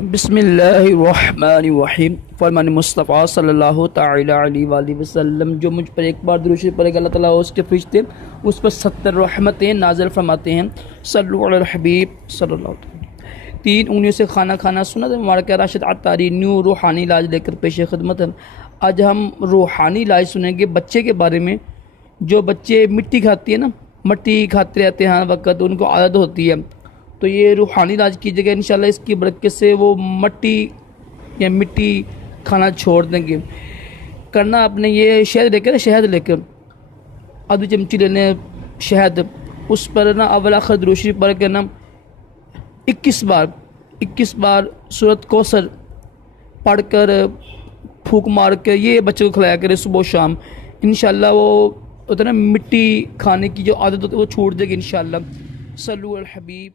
बिस्मिल्लाहिर्रहमानिर्रहीम। फरमान मुस्तफ़ा सल्लल्लाहु तआला अलैहि वसल्लम, जो मुझ पर एक बार दुरूद पढ़ेगा अल्लाह ताला उसके फरिश्ते उस पर 70 रहमतें नाज़िल फरमाते हैं। सल्लु अलल हबीब सल्लल्लाहु अलैहि वसल्लम। 3 उंगलियों से खाना खाना सुन्नत है। मुबारक राशिद अत्तारी न्यू रूहानी इलाज लेकर पेश खिदमत है। आज हम रूहानी इलाज सुनेंगे बच्चे के बारे में। जो बच्चे मिट्टी खाती है ना, मिट्टी खाते रहते हैं हर वक्त, उनको आदत होती है, तो ये रूहानी इलाज कीजिएगा इंशाल्लाह। इसकी बरकत से वो मट्टी या मिट्टी खाना छोड़ देंगे। करना आपने ये शहद लेकर आधी चमची लेने शहद, उस पर ना अव्वल आखिर दुरूद शरीफ पढ़ के ना 21 बार सूरत कौसर पढ़कर फूक मार के ये बच्चे को खिलाया करे सुबह शाम। इंशाल्लाह वो होता है ना मिट्टी खाने की जो आदत होती है वो छूट जाएगी इंशाल्लाह। सल्लु अल हबीब।